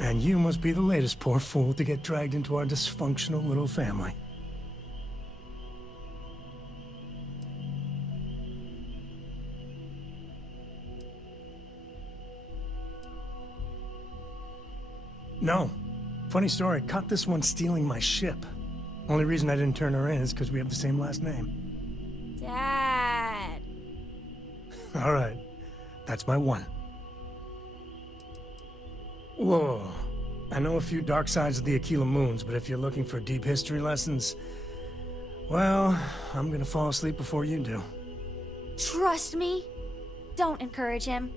And you must be the latest poor fool to get dragged into our dysfunctional little family. No. Funny story, caught this one stealing my ship. Only reason I didn't turn her in is because we have the same last name. Dad. All right. That's my one. Whoa. I know a few dark sides of the Akila moons, but if you're looking for deep history lessons, well, I'm gonna fall asleep before you do. Trust me. Don't encourage him.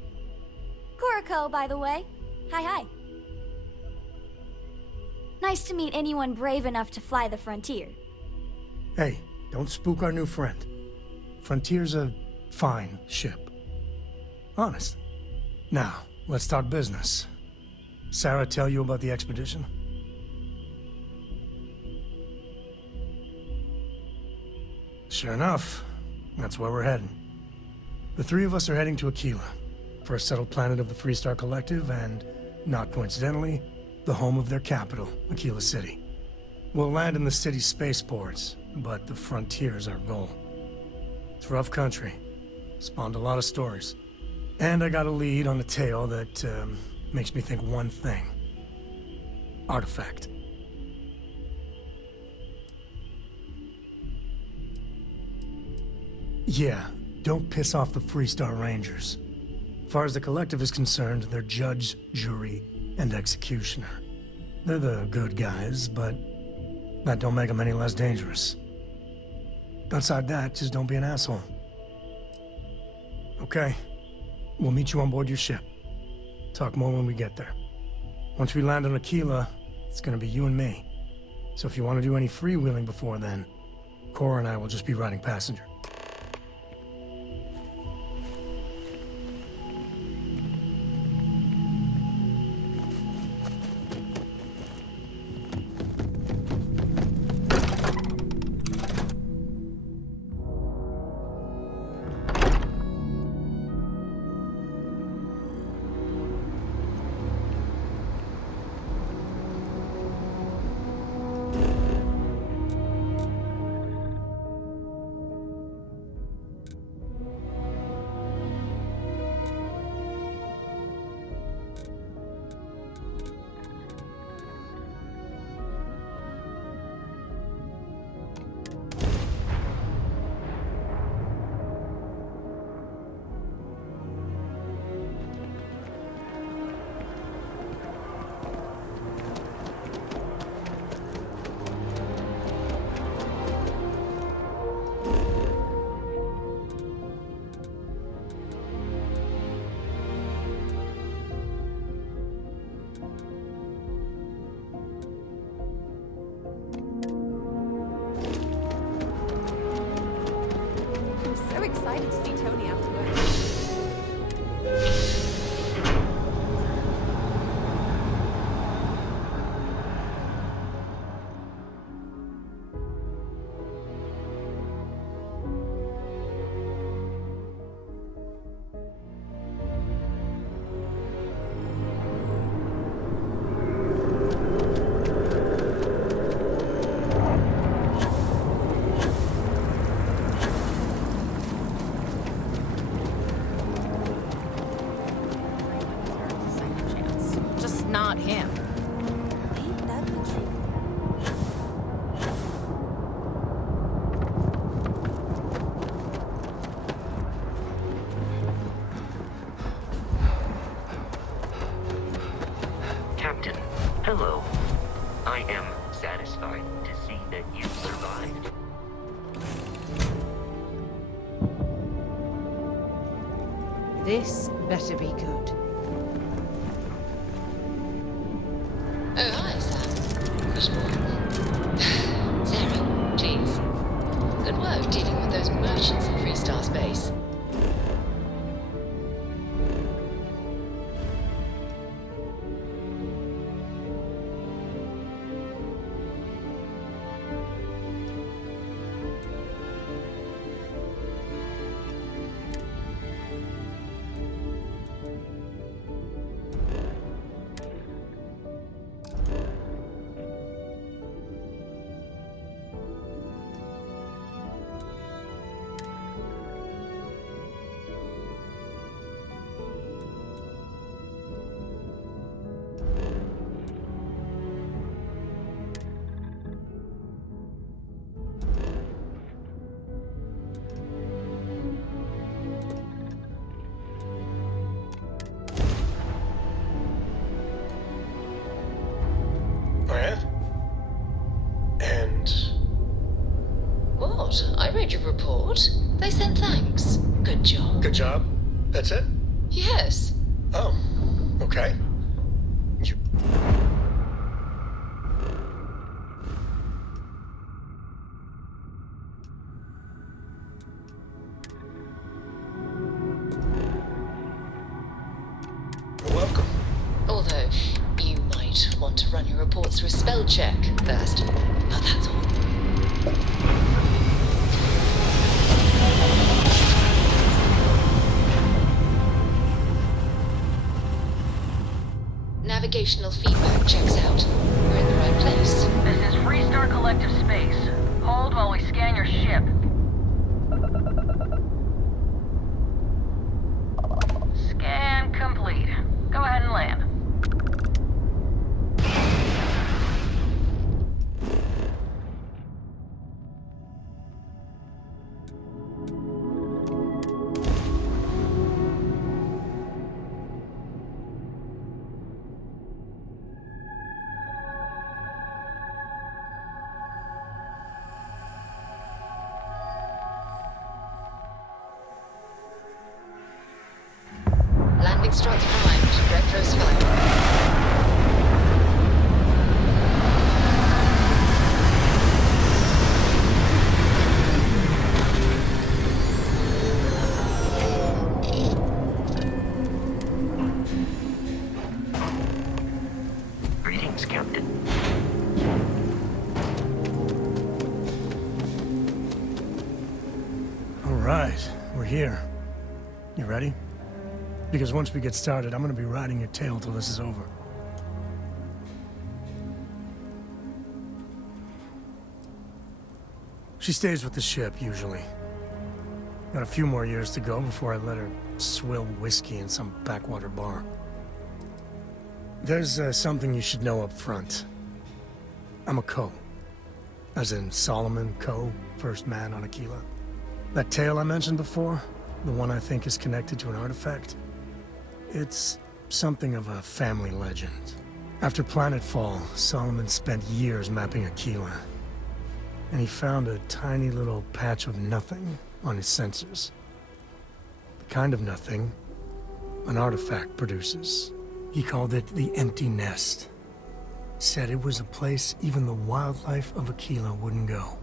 Kuriko, by the way. Hi. Nice to meet anyone brave enough to fly the frontier. Hey, don't spook our new friend. Frontier's a fine ship. Honest. Now, let's talk business. Sarah tell you about the expedition? Sure enough, that's where we're heading. The three of us are heading to Akila, first settled planet of the Freestar Collective and, not coincidentally, the home of their capital, Akila City. We'll land in the city's spaceports, but the frontier is our goal. It's rough country. Spawned a lot of stories. And I got a lead on a tale that, makes me think one thing. Artifact. Yeah, don't piss off the Freestar Rangers. As far as the Collective is concerned, they're judge, jury, and executioner. They're the good guys, but that don't make them any less dangerous. Outside that, just don't be an asshole. Okay. We'll meet you on board your ship. Talk more when we get there. Once we land on Akila, it's gonna be you and me. So if you want to do any freewheeling before then, Cora and I will just be riding passenger. So excited to see Tony afterwards. Not him. Ain't that the truth? Captain, hello. I am satisfied to see that you survived. This better be good. Oh, hi, Sam. Bushmore. Sarah, please. Good work dealing with those merchants in Freestar space. collective report. They sent thanks. Good job. Good job. That's it? Yes. Oh, okay. You... Welcome. Although, you might want to run your reports through a spell check first. But that's all. Navigational feedback checks out. We're in the right place. This is Freestar Collective Space. Hold while we scan your ship. Scan complete. Go ahead and land. Landing struts primed. Retros fire. Greetings, Captain. All right, we're here. You ready? Because once we get started, I'm gonna be riding your tail till this is over. She stays with the ship, usually. Got a few more years to go before I let her swill whiskey in some backwater bar. There's something you should know up front. I'm a Co. As in Solomon Co., first man on Akila. That tale I mentioned before, the one I think is connected to an artifact, it's something of a family legend. After planetfall, Solomon spent years mapping Akila. And he found a tiny little patch of nothing on his sensors. The kind of nothing an artifact produces. He called it the Empty Nest. Said it was a place even the wildlife of Akila wouldn't go.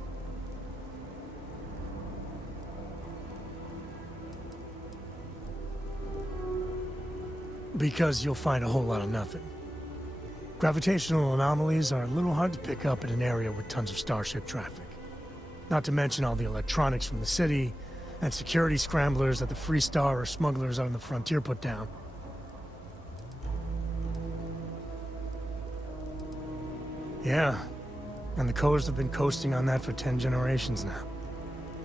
Because you'll find a whole lot of nothing. Gravitational anomalies are a little hard to pick up in an area with tons of starship traffic. Not to mention all the electronics from the city, and security scramblers that the Freestar or smugglers on the frontier put down. Yeah, and the Coast have been coasting on that for 10 generations now.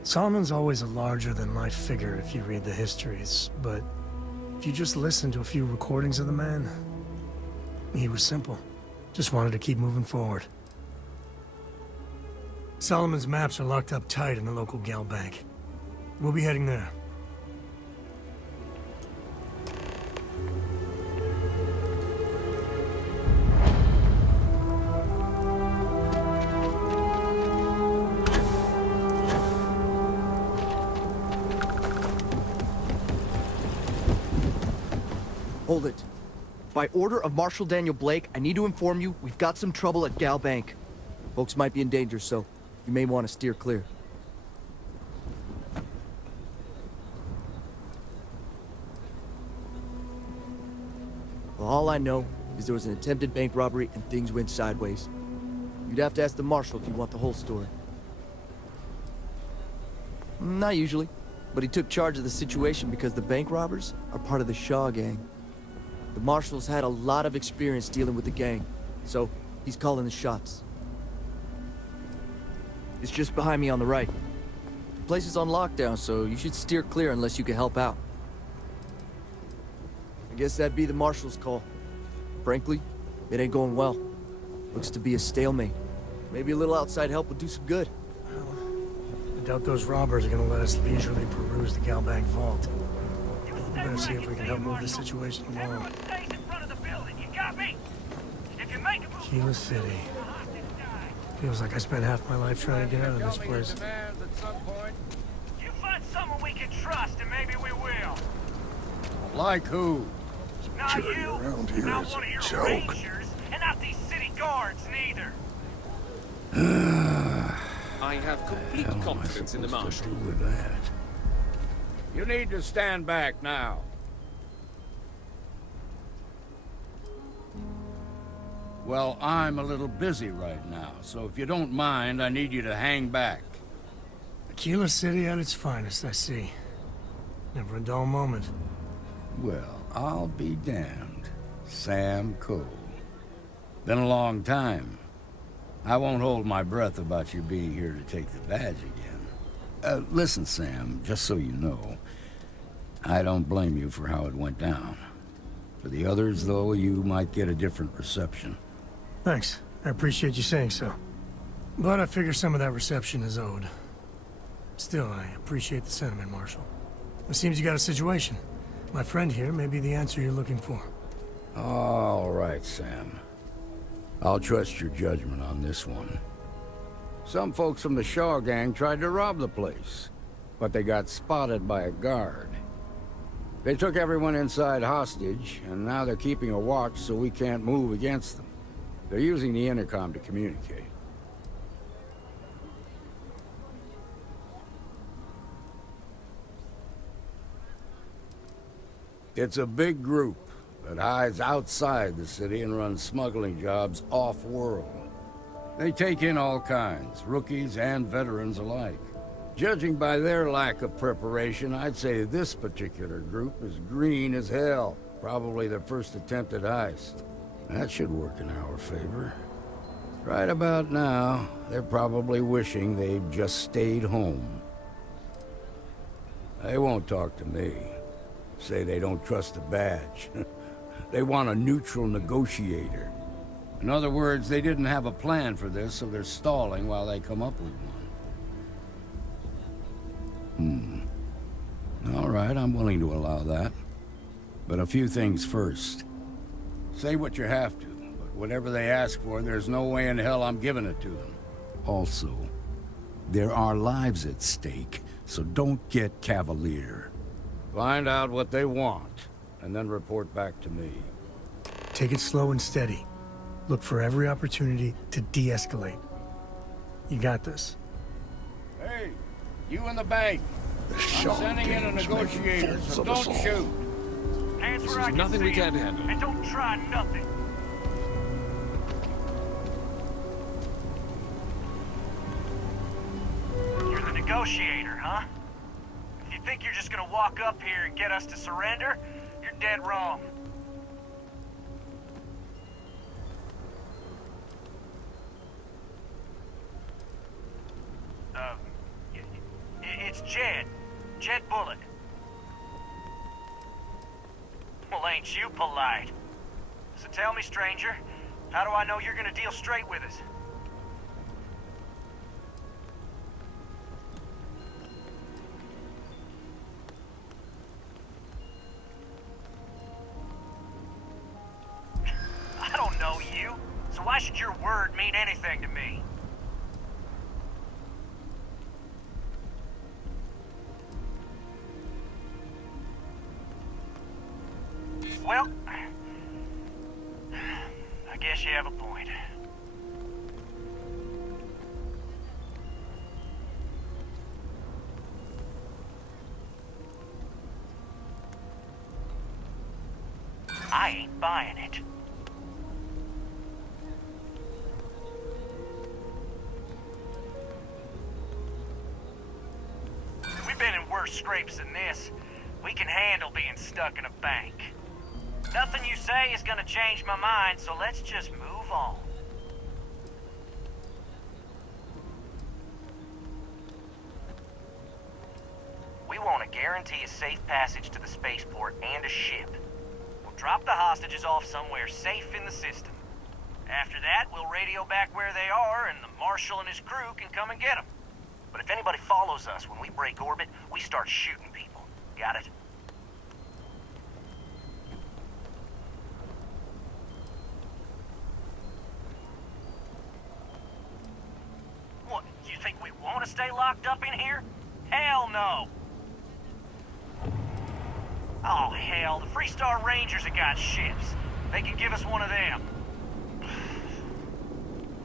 Solomon's always a larger-than-life figure if you read the histories, but if you just listen to a few recordings of the man, he was simple. Just wanted to keep moving forward. Solomon's maps are locked up tight in the local gal bank. We'll be heading there. Hold it. By order of Marshal Daniel Blake, I need to inform you we've got some trouble at Gal Bank. Folks might be in danger, so you may want to steer clear. Well, all I know is there was an attempted bank robbery and things went sideways. You'd have to ask the Marshal if you want the whole story. Not usually, but he took charge of the situation because the bank robbers are part of the Shaw gang. The Marshal's had a lot of experience dealing with the gang, so he's calling the shots. It's just behind me on the right. The place is on lockdown, so you should steer clear unless you can help out. I guess that'd be the Marshal's call. Frankly, it ain't going well. Looks to be a stalemate. Maybe a little outside help would do some good. Well, I doubt those robbers are gonna let us leisurely peruse the Galbank vault. We better see if we can help move this situation along. Akila City. Feels like I spent half my life trying to get out of this place. trust and maybe we will. Like who? Not Journey you, around here not is one of a your joke. rangers, and not these city guards neither. I have complete Hell am I confidence in the supposed to Marshal. do with that? You need to stand back now. Well, I'm a little busy right now, so if you don't mind, I need you to hang back. Akila City at its finest, I see. Never a dull moment. Well, I'll be damned. Sam Cole. Been a long time. I won't hold my breath about you being here to take the badge again. Listen, Sam, just so you know, I don't blame you for how it went down. For the others, though, you might get a different reception. Thanks. I appreciate you saying so. But I figure some of that reception is owed. Still, I appreciate the sentiment, Marshal. It seems you got a situation. My friend here may be the answer you're looking for. All right, Sam. I'll trust your judgment on this one. Some folks from the Shaw gang tried to rob the place, but they got spotted by a guard. They took everyone inside hostage, and now they're keeping a watch so we can't move against them. They're using the intercom to communicate. It's a big group that hides outside the city and runs smuggling jobs off-world. They take in all kinds, rookies and veterans alike. Judging by their lack of preparation, I'd say this particular group is green as hell. Probably their first attempt at heist. That should work in our favor. Right about now, they're probably wishing they'd just stayed home. They won't talk to me. Say they don't trust the badge. They want a neutral negotiator. In other words, they didn't have a plan for this, so they're stalling while they come up with one. All right, I'm willing to allow that. But a few things first. Say what you have to, but whatever they ask for, there's no way in hell I'm giving it to them. Also, there are lives at stake, so don't get cavalier. Find out what they want, and then report back to me. Take it slow and steady. Look for every opportunity to de-escalate. You got this. Hey, you in the bank. The I'm Shaw sending in a gang's negotiator, making fools so of us don't all. shoot. Hands This where I is can nothing see we 'em, can't handle. and don't try nothing. You're the negotiator, huh? If you think you're just gonna walk up here and get us to surrender, you're dead wrong. It's Jed. Jed Bullock. Well, ain't you polite? So tell me, stranger, how do I know you're gonna deal straight with us? I don't know you, so why should your word mean anything to me? Well, I guess you have a point. I ain't buying it. We've been in worse scrapes than this. We can handle being stuck in a bank. Nothing you say is gonna change my mind, so let's just move on. We want to guarantee a safe passage to the spaceport and a ship. We'll drop the hostages off somewhere safe in the system. After that, we'll radio back where they are, and the Marshal and his crew can come and get them. But if anybody follows us when we break orbit, we start shooting people. Got it? What, you think we want to stay locked up in here? Hell no! Oh, hell, the Freestar Rangers have got ships. They can give us one of them.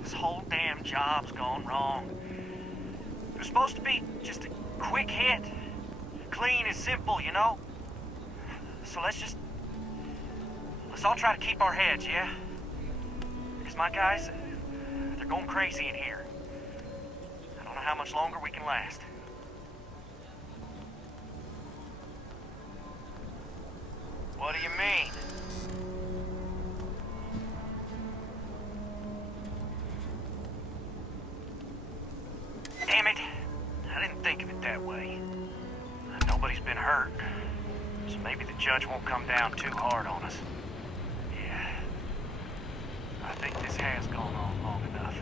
This whole damn job's gone wrong. It was supposed to be just a quick hit. Clean and simple, you know? So let's all try to keep our heads, yeah? Because my guys, they're going crazy in here. I don't know how much longer we can last. What do you mean? Damn it. I didn't think of it that way. Nobody's been hurt, so maybe the judge won't come down too hard on us. Yeah. I think this has gone on long enough.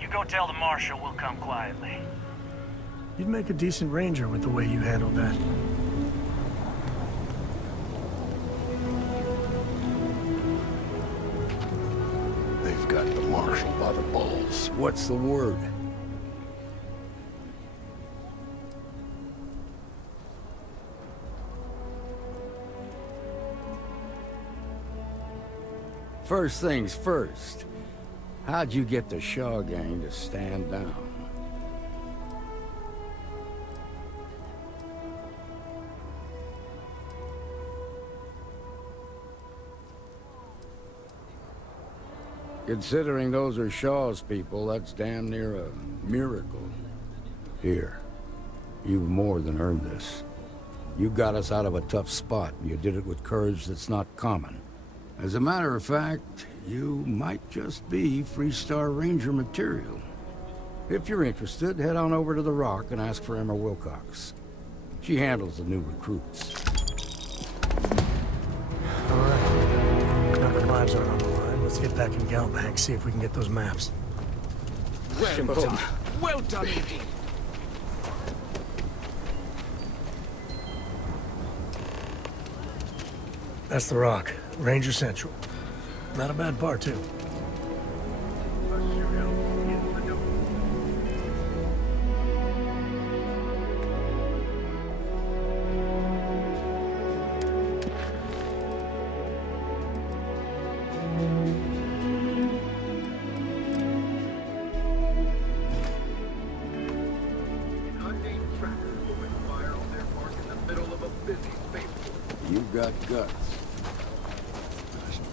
You go tell the marshal we'll come quietly. You'd make a decent ranger with the way you handled that. They've got the marshal by the balls. What's the word? First things first. How'd you get the Shaw gang to stand down? Considering those are Shaw's people, that's damn near a miracle. Here, you've more than earned this. You got us out of a tough spot, and you did it with courage that's not common. As a matter of fact, you might just be Freestar Ranger material. If you're interested, head on over to the Rock and ask for Emma Wilcox. She handles the new recruits. All right. Now the lives aren't on the line. Let's get back in Galbank, see if we can get those maps. Well done. Well done, indeed. That's the Rock. Ranger Central. Not a bad bar, too. You got guts.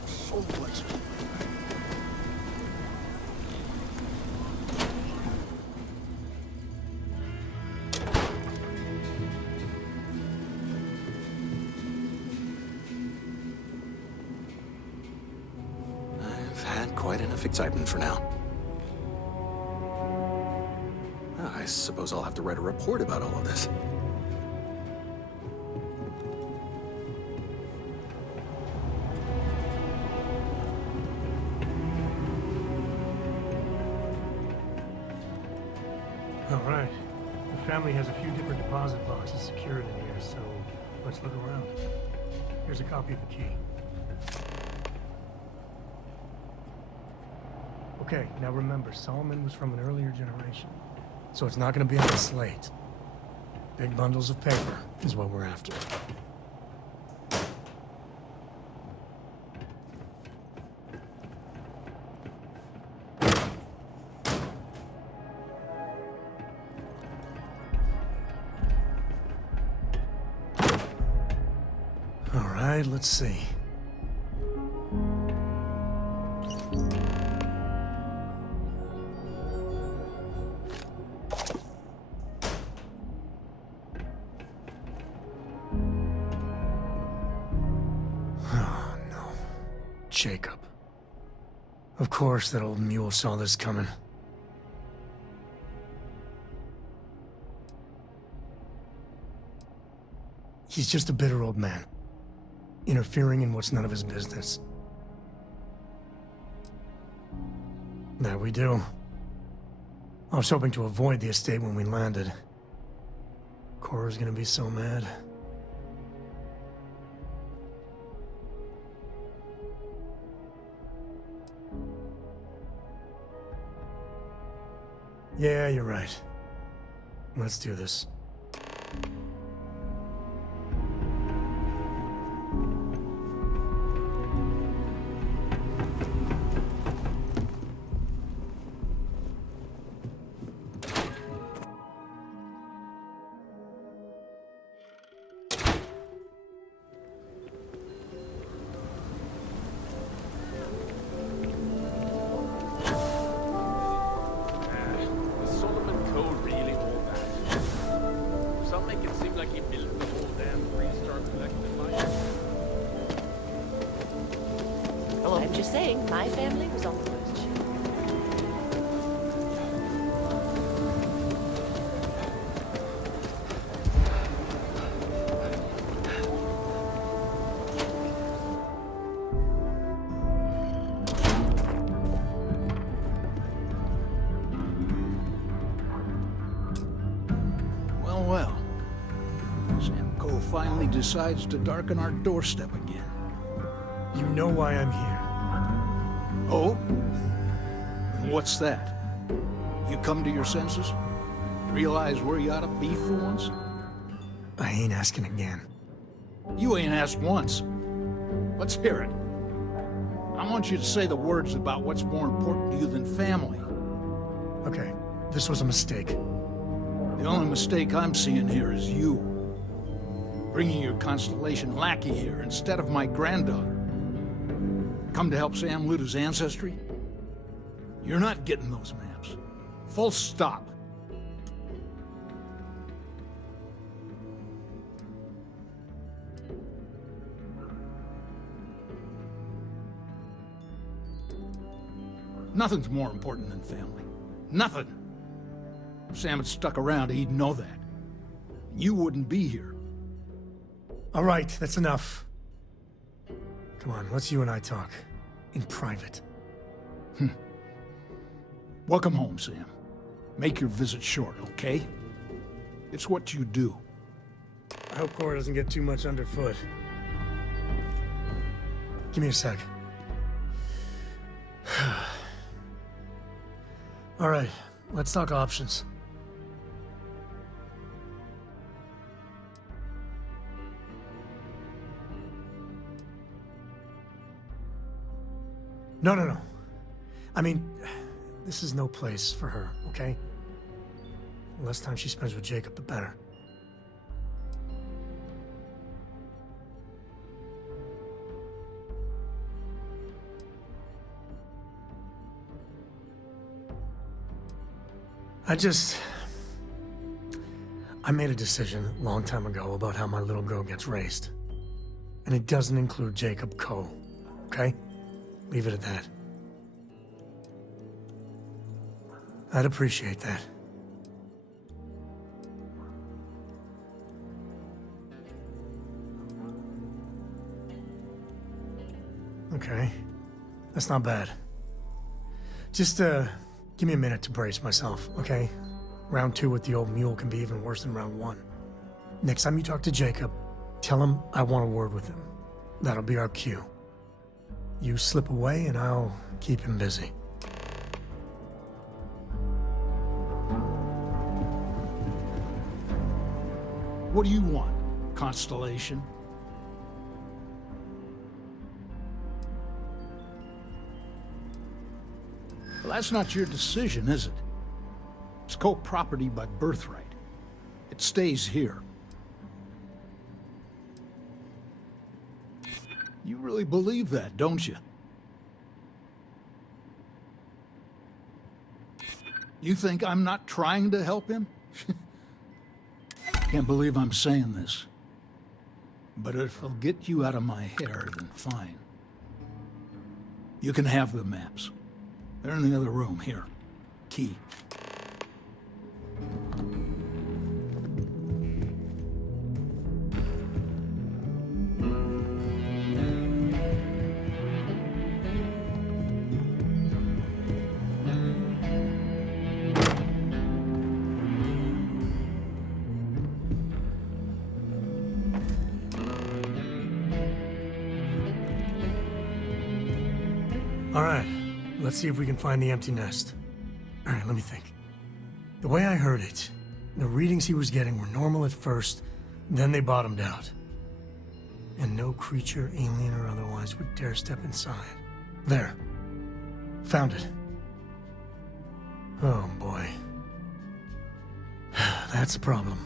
So much. I've had quite enough excitement for now. I suppose I'll have to write a report about all of this. All right. The family has a few different deposit boxes secured in here, so let's look around. Here's a copy of the key. Okay, now remember, Solomon was from an earlier generation, so it's not going to be on the slate. Big bundles of paper is what we're after. All right, let's see. Oh, no. Jacob. Of course that old mule saw this coming. He's just a bitter old man, interfering in what's none of his business. There we do. I was hoping to avoid the estate when we landed. Cora's gonna be so mad. Yeah, you're right. Let's do this. The Solomon Code really all that? Some make it seem like he built the whole damn Freestar Collective life. Hello. I'm just saying, my family was on the first ship. Well, well. Sam Cole finally decides to darken our doorstep again. You know why I'm here. Oh? And what's that? You come to your senses? Realize where you ought to be for once? I ain't asking again. You ain't asked once. Let's hear it. I want you to say the words about what's more important to you than family. Okay, this was a mistake. The only mistake I'm seeing here is you. Bringing your Constellation lackey here instead of my granddaughter. Come to help Sam loot his ancestry? You're not getting those maps. Full stop. Nothing's more important than family. Nothing. If Sam had stuck around, he'd know that. You wouldn't be here. All right, that's enough. Come on, let's you and I talk. In private. Welcome home, Sam. Make your visit short, okay? It's what you do. I hope Cora doesn't get too much underfoot. Give me a sec. All right, let's talk options. No. I mean, this is no place for her, okay? The less time she spends with Jacob, the better. I made a decision a long time ago about how my little girl gets raised. And it doesn't include Jacob Coe, okay? Leave it at that. I'd appreciate that. Okay. That's not bad. Just, give me a minute to brace myself, okay? Round 2 with the old mule can be even worse than round 1. Next time you talk to Jacob, tell him I want a word with him. That'll be our cue. You slip away and I'll keep him busy. What do you want, Constellation? Well, that's not your decision, is it? It's co-property by birthright. It stays here. You really believe that, don't you? You think I'm not trying to help him? Can't believe I'm saying this. But if it'll get you out of my hair, then fine. You can have the maps. They're in the other room, here. Key. All right, let's see if we can find the empty nest. All right, let me think. The way I heard it, the readings he was getting were normal at first, then they bottomed out. And no creature, alien or otherwise, would dare step inside. There. Found it. Oh boy. That's a problem.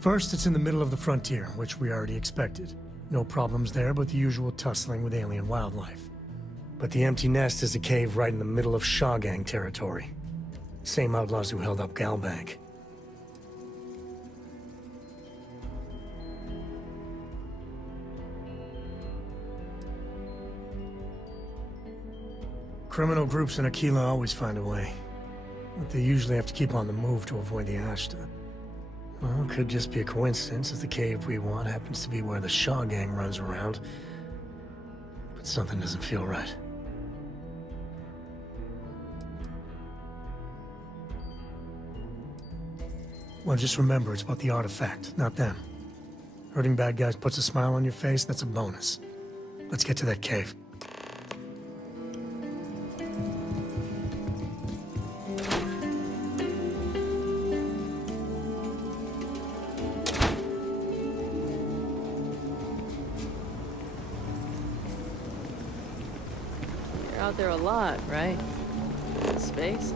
First, it's in the middle of the frontier, which we already expected. No problems there, but the usual tussling with alien wildlife. But the empty nest is a cave right in the middle of Shaw Gang territory. Same outlaws who held up Galbank. Criminal groups in Akila always find a way. But they usually have to keep on the move to avoid the Ashta. Well, it could just be a coincidence if the cave we want happens to be where the Shaw Gang runs around. But something doesn't feel right. Well, just remember, it's about the artifact, not them. Hurting bad guys puts a smile on your face, that's a bonus. Let's get to that cave. You're out there a lot, right? Space?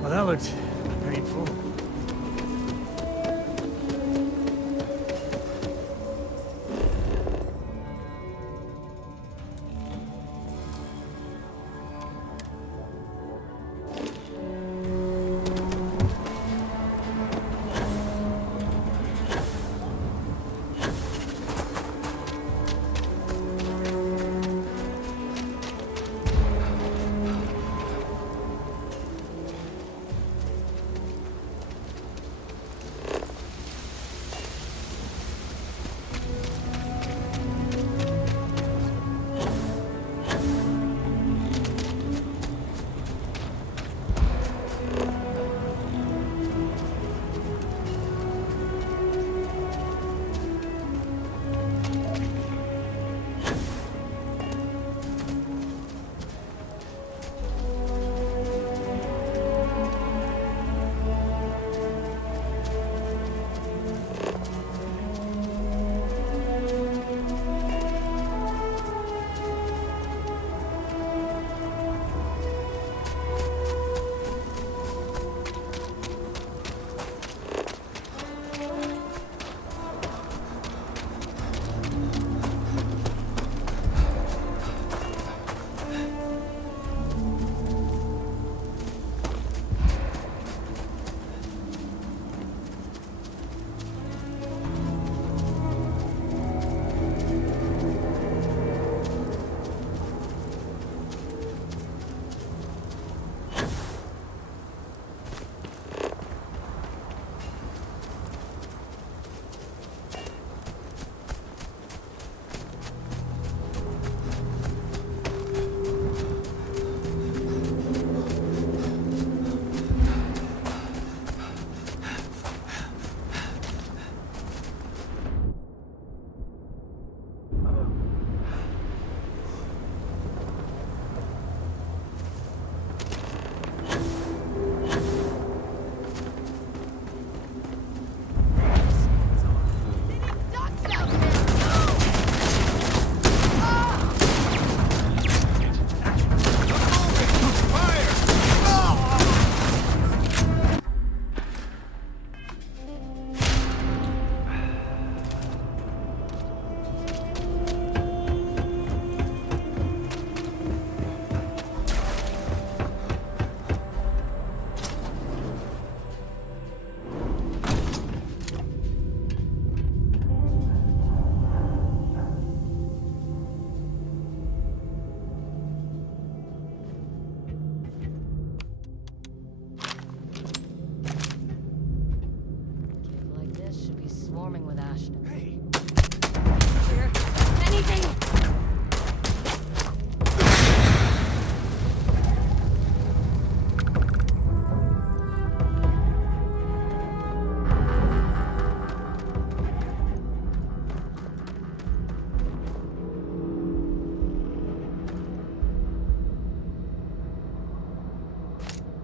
Well, that looked painful.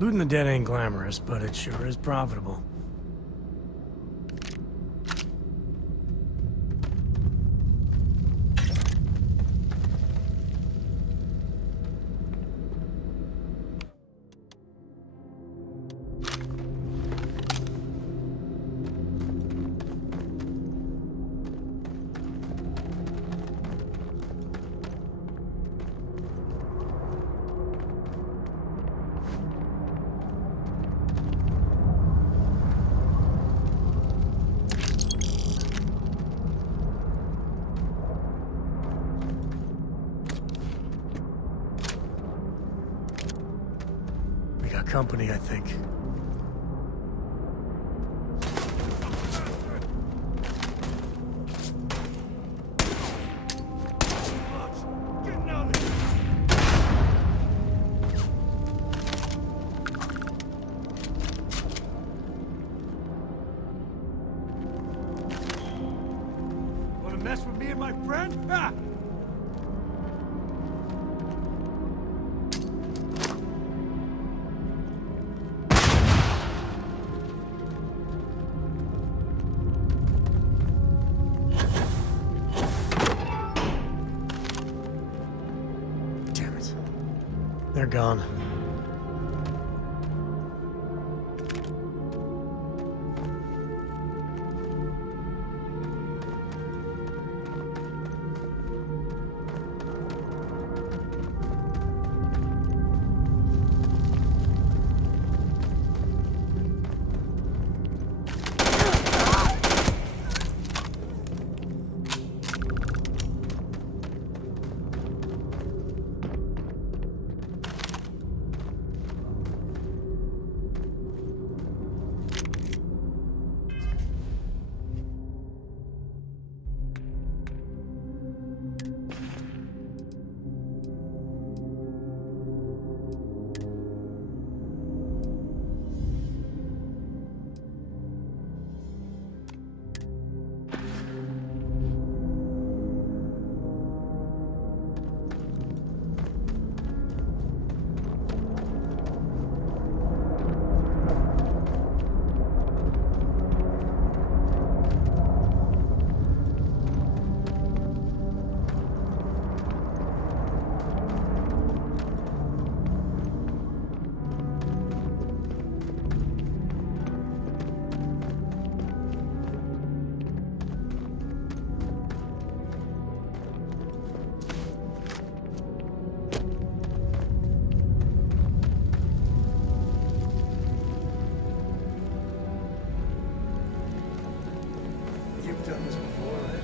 Looting the dead ain't glamorous, but it sure is profitable. We got company, I think. Wanna mess with me and my friend? Ha! Damn it. They're gone. You've done this before, right?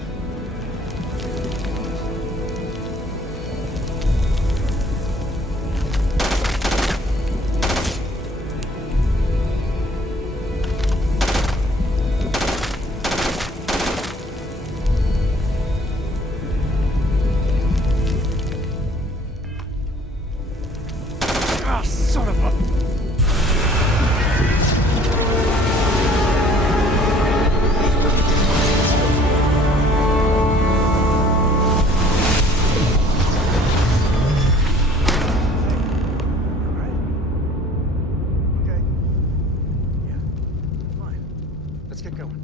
Ah, son of a... Okay. Yeah. Fine. Let's get going.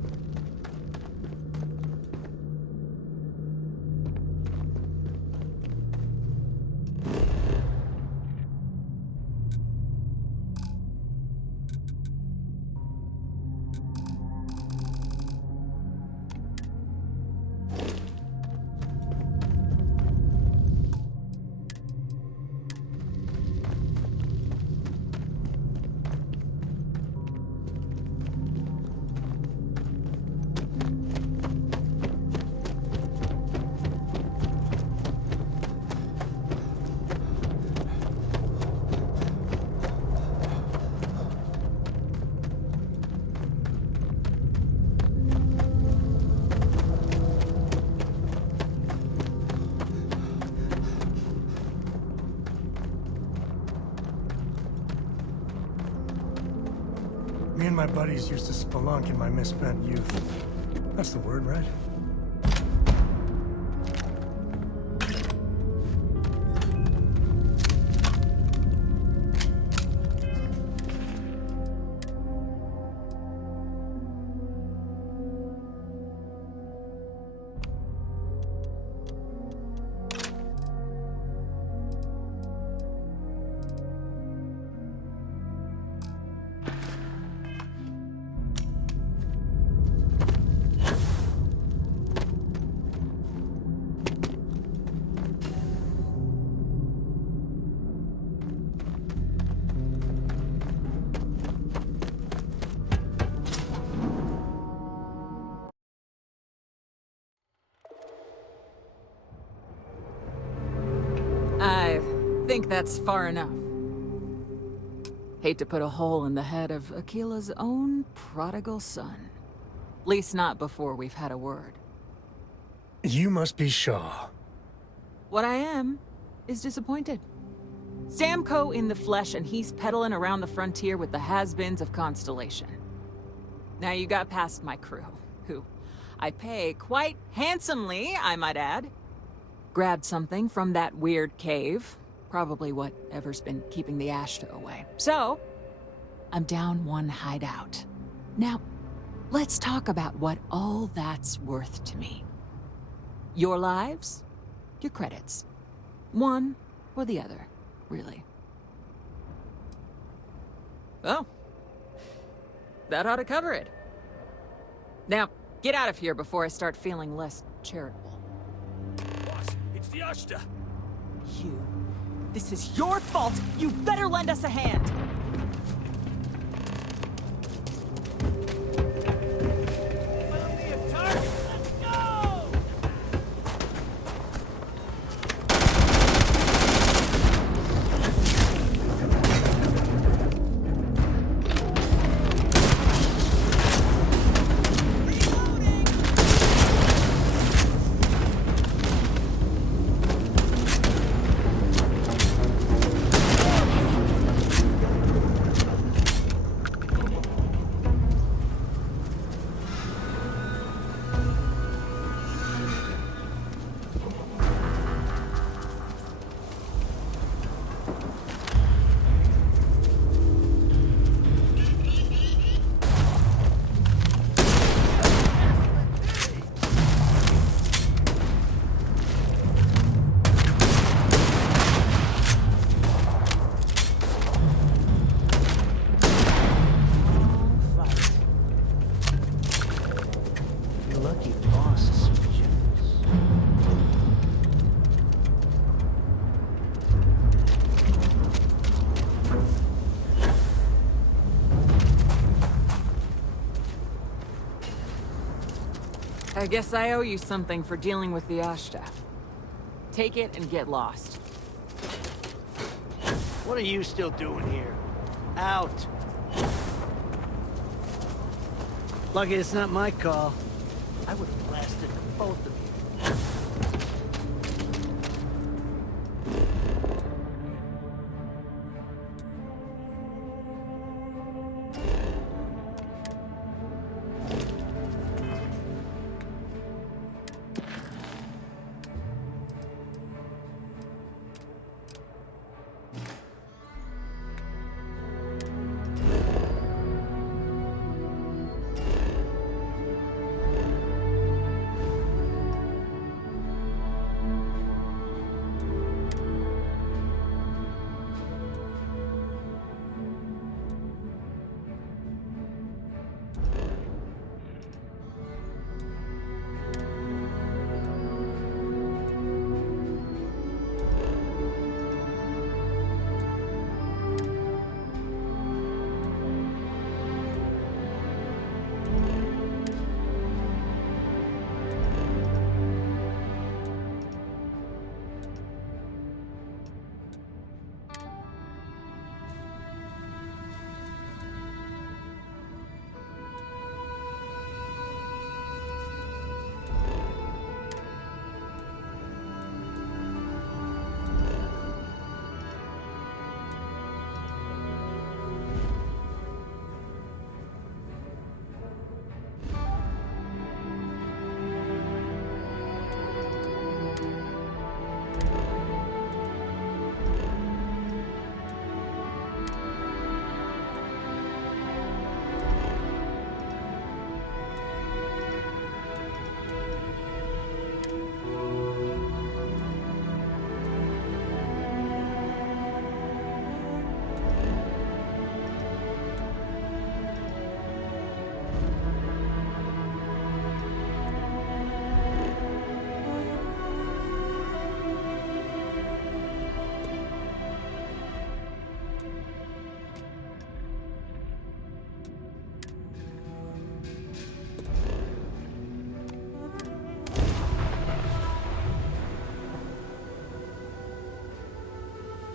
Me and my buddies used to spelunk in my misspent youth. That's the word, right? think that's far enough. Hate to put a hole in the head of Akila's own prodigal son. Least not before we've had a word. You must be Shaw. What I am is disappointed. Samco in the flesh, and he's peddling around the frontier with the has-beens of Constellation. Now you got past my crew, who I pay quite handsomely, I might add. Grabbed something from that weird cave. Probably whatever's been keeping the Ashta away. So, I'm down one hideout. Now, let's talk about what all that's worth to me. Your lives, your credits. One or the other, really. Oh. That ought to cover it. Now, get out of here before I start feeling less charitable. Boss, it's the Ashta. You. This is your fault! You better lend us a hand! Found me a target! Let's go! I guess I owe you something for dealing with the Ashta. Take it and get lost. What are you still doing here? Out. Lucky it's not my call. I would have blasted both of you.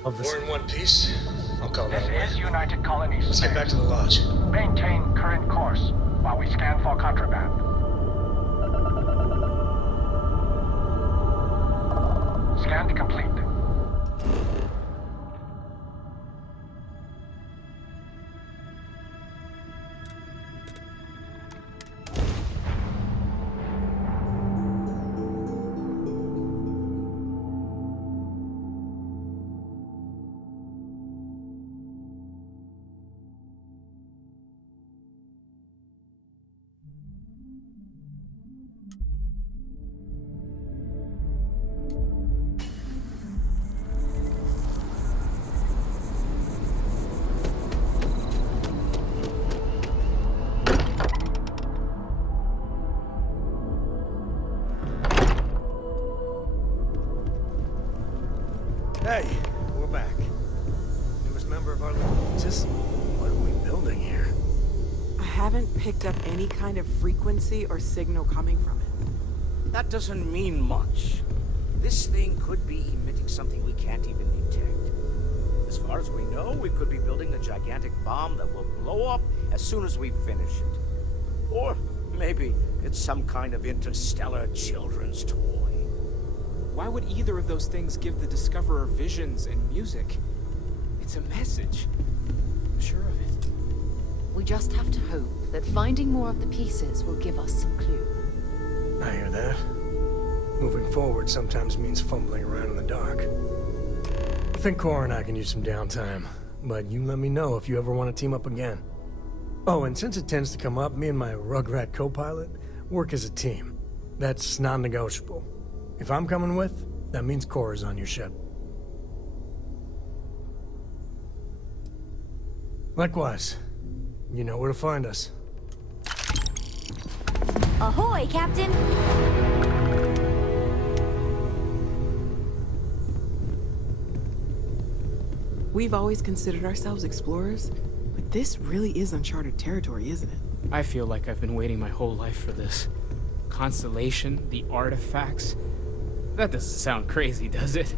of the We're in one piece. I'll call that away. This is United Colonies. Let's get back to the lodge. Maintain current course while we scan for contraband. Scan complete. Hey, we're back. Newest member of our league. Just what are we building here? I haven't picked up any kind of frequency or signal coming from it. That doesn't mean much. This thing could be emitting something we can't even detect. As far as we know, we could be building a gigantic bomb that will blow up as soon as we finish it. Or maybe it's some kind of interstellar children's toy. Why would either of those things give the Discoverer visions and music? It's a message. I'm sure of it. We just have to hope that finding more of the pieces will give us some clue. I hear that. Moving forward sometimes means fumbling around in the dark. I think Cora and I can use some downtime, but you let me know if you ever want to team up again. Oh, and since it tends to come up, me and my Rugrat co-pilot work as a team. That's non-negotiable. If I'm coming with, that means Cora's on your ship. Likewise, you know where to find us. Ahoy, Captain! We've always considered ourselves explorers, but this really is uncharted territory, isn't it? I feel like I've been waiting my whole life for this. Constellation, the artifacts. That doesn't sound crazy, does it?